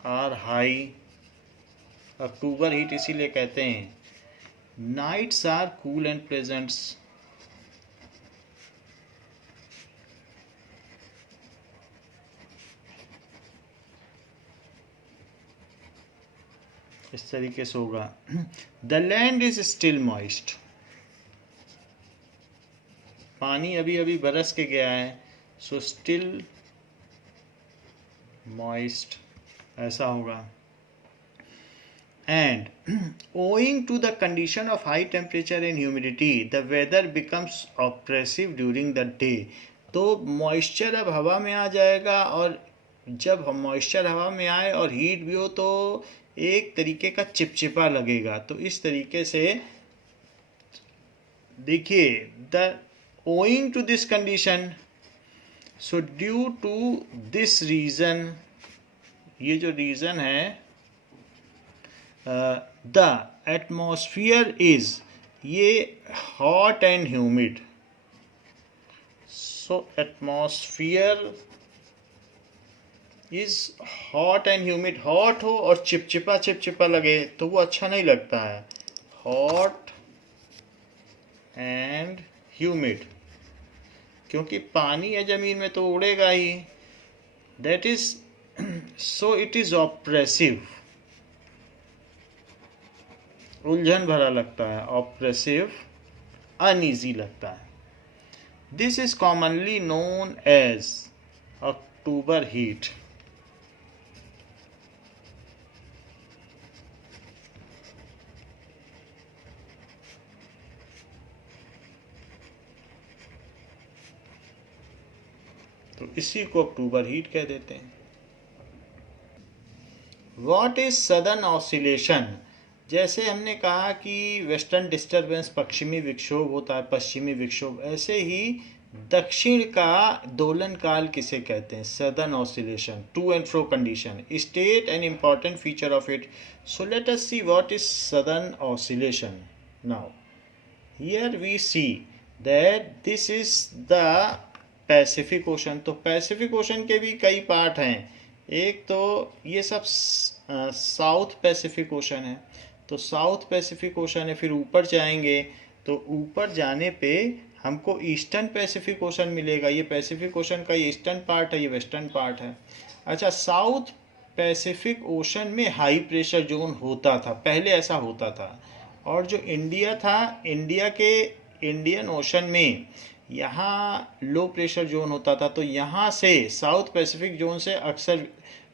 are high, October heat इसीलिए कहते हैं. Nights are cool and pleasants. इस तरीके से होगा. The land is still moist. पानी अभी अभी बरस के गया है, सो स्टिल मॉइस्ट ऐसा होगा. And owing to the condition of high temperature and humidity the weather becomes oppressive during the day. तो मॉइस्चर अब हवा में आ जाएगा, और जब हम मॉइस्चर हवा में आए और हीट भी हो तो एक तरीके का चिपचिपा लगेगा. तो इस तरीके से देखिए, the owing to this condition, so due to this reason, ये जो रीजन है, द एटमॉस्फियर इज, ये hot and humid. So atmosphere is hot and humid. Hot हो और चिपचिपा चिपचिपा लगे तो वो अच्छा नहीं लगता है. हॉट एंड ह्यूमिड, क्योंकि पानी है जमीन में तो उड़ेगा ही. That is, so it is oppressive, उलझन भरा लगता है, ऑप्रेसिव, अनईजी लगता है. This is commonly known as October heat. तो इसी को अक्टूबर हीट कह देते हैं. What is southern oscillation? जैसे हमने कहा कि वेस्टर्न डिस्टर्बेंस पश्चिमी विक्षोभ होता है, पश्चिमी विक्षोभ, ऐसे ही दक्षिण का दोलन काल किसे कहते हैं? Southern oscillation, to and fro condition. State an important feature of it. So let us see what is southern oscillation. Now here we see that this is the Pacific Ocean. तो पैसिफिक ओशन के भी कई part हैं. एक तो ये सब south Pacific Ocean है, तो साउथ पैसिफिक ओशन है. फिर ऊपर जाएंगे तो ऊपर जाने पे हमको ईस्टर्न पैसिफिक ओशन मिलेगा. ये पैसिफिक ओशन का ये ईस्टर्न पार्ट है, ये वेस्टर्न पार्ट है. अच्छा, साउथ पैसिफिक ओशन में हाई प्रेशर जोन होता था, पहले ऐसा होता था. और जो इंडिया था, इंडिया के इंडियन ओशन में यहाँ लो प्रेशर जोन होता था. तो यहाँ से साउथ पैसिफिक जोन से अक्सर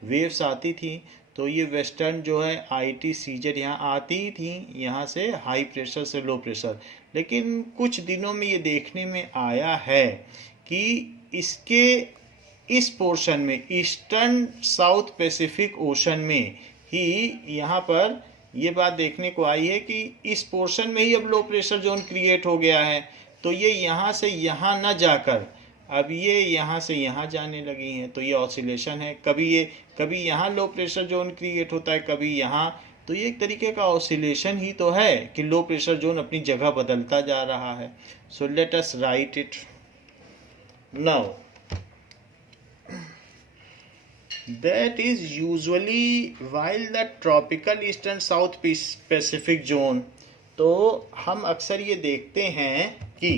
वेव्स आती थी. तो ये वेस्टर्न जो है आईटी सीजर यहाँ आती थी, यहाँ से हाई प्रेशर से लो प्रेशर. लेकिन कुछ दिनों में ये देखने में आया है कि इसके इस पोर्शन में, ईस्टर्न साउथ पैसिफिक ओशन में ही यहाँ पर ये बात देखने को आई है कि इस पोर्शन में ही अब लो प्रेशर जोन क्रिएट हो गया है. तो ये यहाँ से यहाँ न जाकर अब ये यहाँ से यहाँ जाने लगी हैं, तो ये ऑसिलेशन है। कभी यहाँ लो प्रेशर जोन क्रिएट होता है, कभी यहाँ, तो ये एक तरीके का ऑसिलेशन ही तो है कि लो प्रेशर जोन अपनी जगह बदलता जा रहा है। सो let us right it now. That is usually while the tropical eastern south Pacific zone, तो हम अक्सर ये देखते हैं कि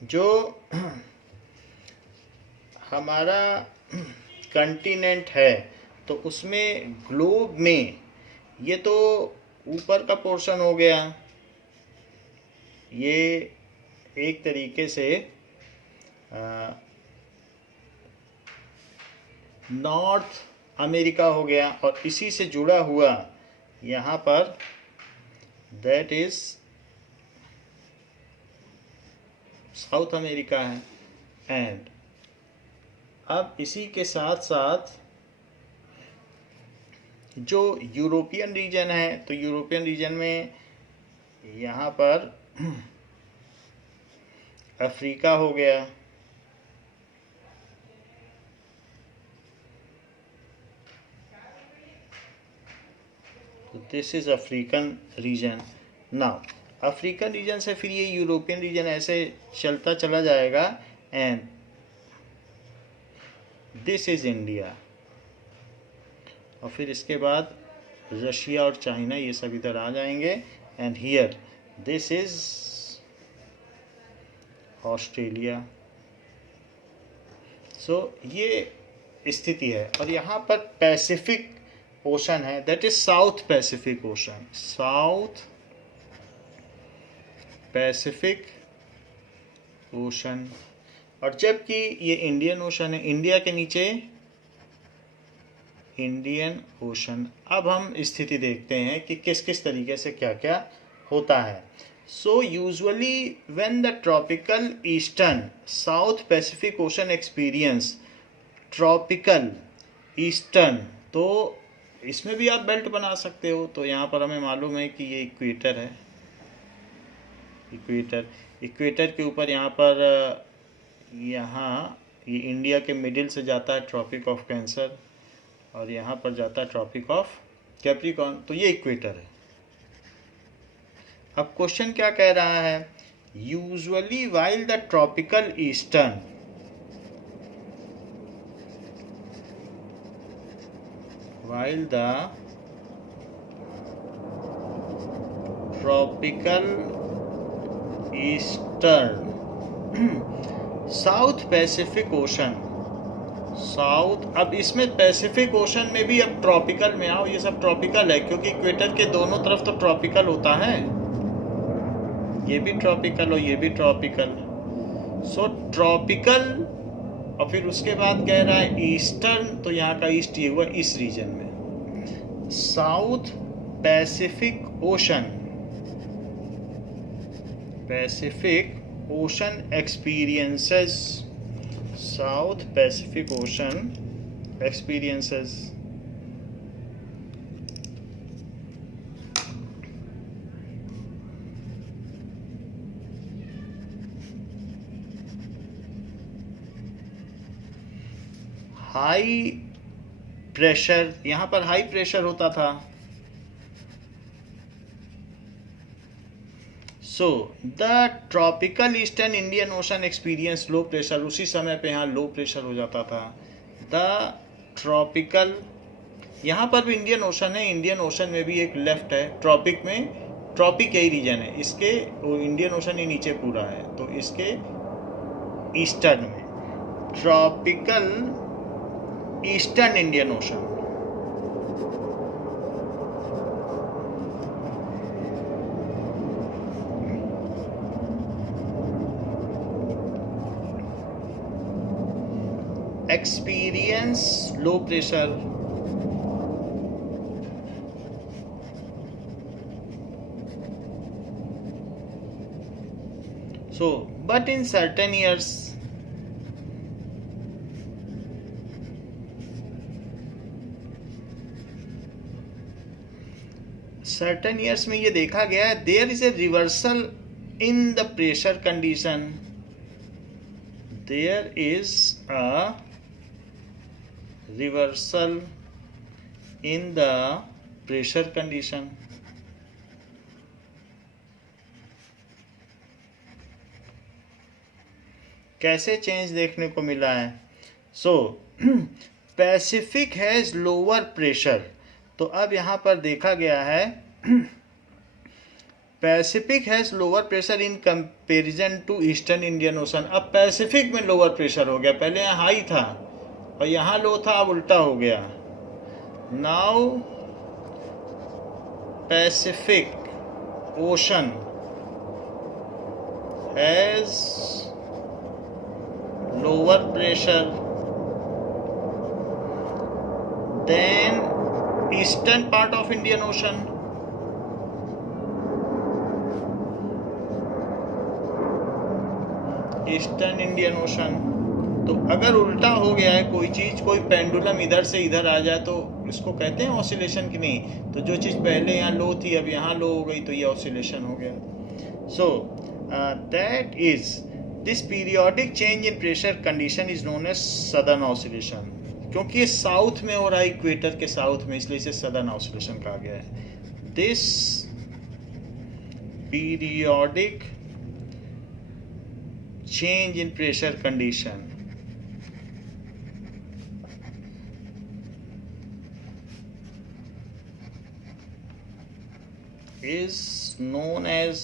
जो हमारा कंटिनेंट है तो उसमें ग्लोब में, ये तो ऊपर का पोर्शन हो गया, ये एक तरीके से नॉर्थ अमेरिका हो गया, और इसी से जुड़ा हुआ यहाँ पर दैट इज साउथ अमेरिका है। एंड अब इसी के साथ साथ जो यूरोपियन रीजन है, तो यूरोपियन रीजन में यहाँ पर अफ्रीका हो गया, this is African region. Now African region से फिर ये यूरोपियन रीजन ऐसे चलता चला जाएगा, एंड दिस इज इंडिया, और फिर इसके बाद रशिया और चाइना ये सब इधर आ जाएंगे, and here this is Australia. So ये स्थिति है, और यहाँ पर पैसिफिक ओशन है, that is South Pacific Ocean, South Pacific Ocean. और जबकि ये इंडियन ओशन है, इंडिया के नीचे इंडियन ओशन। अब हम स्थिति देखते हैं कि किस किस तरीके से क्या क्या होता है। So usually when the tropical eastern south Pacific ocean experience tropical eastern, तो इसमें भी आप बेल्ट बना सकते हो। तो यहाँ पर हमें मालूम है कि ये इक्वेटर है, इक्वेटर के ऊपर यहाँ पर यहाँ ये इंडिया के मिडिल से जाता है ट्रॉपिक ऑफ कैंसर, और यहाँ पर जाता है ट्रॉपिक ऑफ कैप्रिकॉर्न, तो ये इक्वेटर है। अब क्वेश्चन क्या कह रहा है, usually while the tropical eastern, while the tropical eastern south Pacific Ocean, south, अब इसमें पैसिफिक ओशन में भी अब ट्रॉपिकल में आओ, ये सब ट्रॉपिकल है क्योंकि इक्वेटर के दोनों तरफ तो ट्रॉपिकल होता है, ये भी ट्रॉपिकल और ये भी ट्रॉपिकल। सो ट्रॉपिकल, और फिर उसके बाद कह रहा है ईस्टर्न, तो यहाँ का ईस्ट ये हुआ इस रीजन में। South Pacific ocean, Pacific ocean experiences, south Pacific ocean experiences. High pressure, यहाँ पर हाई प्रेशर होता था। So the tropical eastern Indian Ocean experience low pressure, उसी समय पे यहाँ लो प्रेशर हो जाता था। द ट्रॉपिकल, यहाँ पर भी इंडियन ओशन है, इंडियन ओशन में भी एक लेफ्ट है, ट्रॉपिक में, ट्रॉपिक यही रीजन है इसके, वो इंडियन ओशन ही नीचे पूरा है, तो इसके ईस्टर्न में tropical eastern Indian Ocean. Experience low pressure, so but in certain years, certain years में ये देखा गया है there is a reversal in the pressure condition, there is a reversal in the pressure condition. कैसे change देखने को मिला है? So Pacific has lower pressure. तो अब यहाँ पर देखा गया है Pacific has lower pressure in comparison to eastern Indian Ocean. अब पैसिफिक में लोअर प्रेशर हो गया, पहले यहाँ हाई था और यहाँ लो था, अब उल्टा हो गया। Now Pacific ocean has lower pressure than eastern part of Indian Ocean. Eastern Indian ocean. तो अगर उल्टा हो गया है कोई चीज, कोई पेंडुलम इधर से इधर आ जाए तो इसको कहते हैं ऑसिलेशन की नहीं। तो जो चीज पहले यहाँ लो थी अब यहाँ लो हो गई तो ये ऑसिलेशन हो गया। So that is this periodic change in pressure condition is known as southern oscillation. क्योंकि ये साउथ में हो रहा है, इक्वेटर के साउथ में, इसलिए इसे सदर्न ऑसिलेशन कहा गया है। This periodic change in pressure condition is known as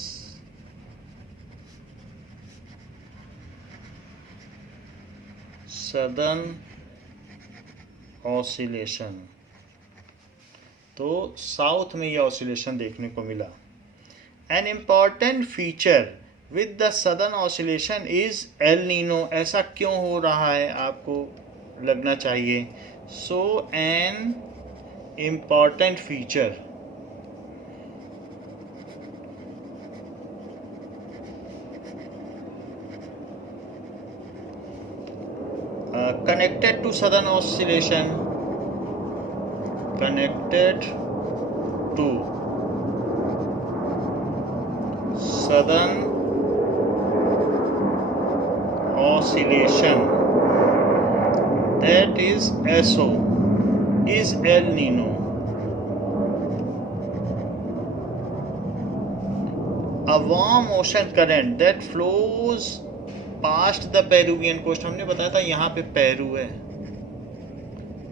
southern oscillation. तो साउथ में यह ऑसिलेशन देखने को मिला। An important feature with the southern oscillation is El Nino. ऐसा क्यों हो रहा है आपको लगना चाहिए? So an important feature connected to southern oscillation, connected to southern oscillation, that is SO, is El Nino. A warm ocean current that flows past the Peruvian coast. हमने बताया था यहाँ पे पेरू है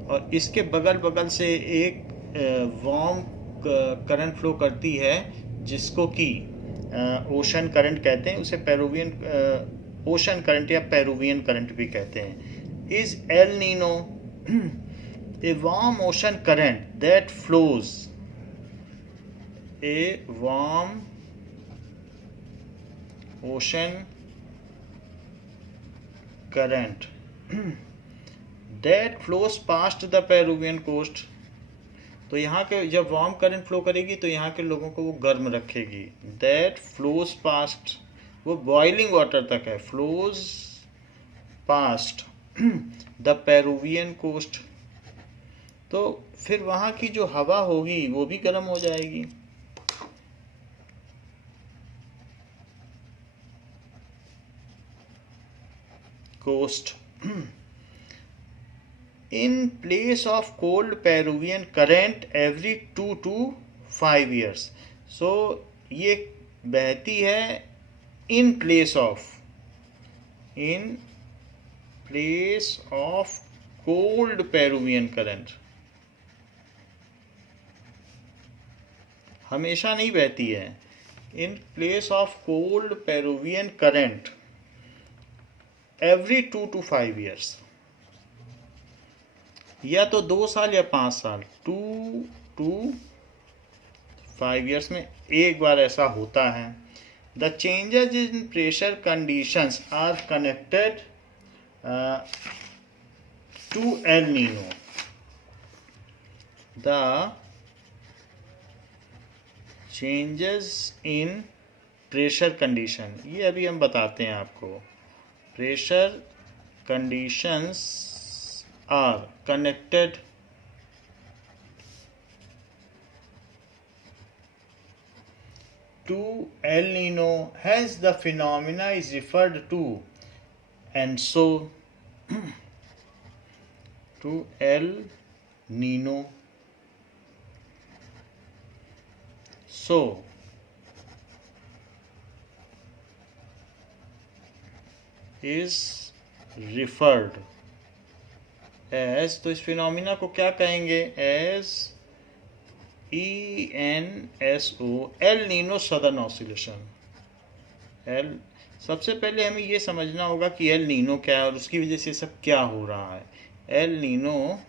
और इसके बगल बगल से एक वार्म करंट फ्लो करती है जिसको कि ओशन करंट कहते हैं। उसे पेरुवियन ओशन करंट या पेरुवियन करंट भी कहते हैं। Is El Nino a warm ocean current that flows, a warm ocean current that flows past the Peruvian coast। तो यहाँ के जब वार्म करंट फ्लो करेगी तो यहाँ के लोगों को वो गर्म रखेगी। that flows past, वो बॉइलिंग वाटर तक है, flows past the Peruvian coast। तो फिर वहाँ की जो हवा होगी वो भी गर्म हो जाएगी। coast in place of cold Peruvian current every 2 to 5 years। so ये बहती है in place of cold Peruvian current, हमेशा नहीं बहती है। in place of cold Peruvian current every 2 to 5 years, या तो 2 साल या 5 साल, 2 to 5 years में एक बार ऐसा होता है। The changes in pressure conditions are connected to El Nino. The changes in pressure condition, ये अभी हम बताते हैं आपको। pressure conditions are connected to El Nino, hence the phenomena is referred to and so to El Nino. So is referred as, तो इस phenomena को क्या कहेंगे? As ENSO, El Nino southern oscillation. El, सबसे पहले हमें ये समझना होगा कि एल नीनो क्या है और उसकी वजह से सब क्या हो रहा है। L Nino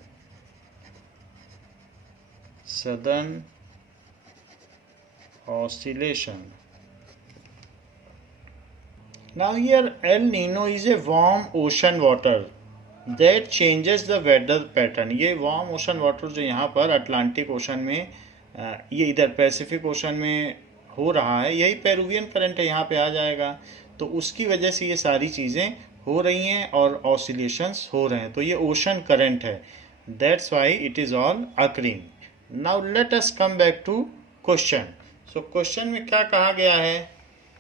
southern oscillation. Now here El Nino is a warm ocean water that changes the weather pattern. ये warm ocean water जो यहाँ पर अटलांटिक ओशन में, ये इधर पैसिफिक ओशन में हो रहा है, यही पेरुवियन करंट है, यहाँ पे आ जाएगा। तो उसकी वजह से ये सारी चीज़ें हो रही हैं और ऑसिलेशंस हो रहे हैं, तो ये ओशन करंट है। That's why it is all occurring. Now let us come back to question. So question में क्या कहा गया है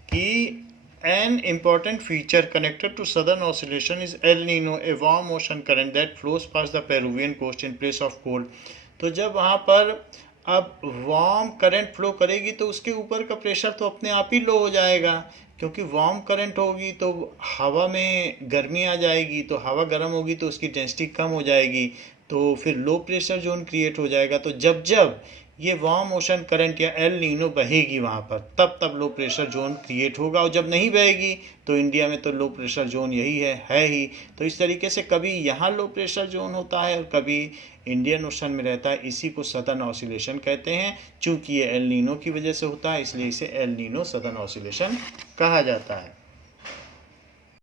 कि an important feature connected to southern oscillation is El Nino, a warm ocean current that flows past the Peruvian coast in place of cold. तो जब वहाँ पर अब वार्म करंट फ्लो करेगी तो उसके ऊपर का प्रेशर तो अपने आप ही लो हो जाएगा, क्योंकि वार्म करंट होगी तो हवा में गर्मी आ जाएगी, तो हवा गर्म होगी तो उसकी डेंसिटी कम हो जाएगी, तो फिर लो प्रेशर जोन क्रिएट हो जाएगा। तो जब जब ये वार्म ओशन करंट या एल नीनो बहेगी वहाँ पर, तब तब लो प्रेशर जोन क्रिएट होगा, और जब नहीं बहेगी तो इंडिया में तो लो प्रेशर जोन यही है ही। तो इस तरीके से कभी यहाँ लो प्रेशर जोन होता है और कभी इंडियन ओशन में रहता है। इसी को सदर्न ऑसिलेशन कहते हैं। चूँकि ये एल नीनो की वजह से होता है इसलिए इसे एल नीनो सदर्न ऑसिलेशन कहा जाता है।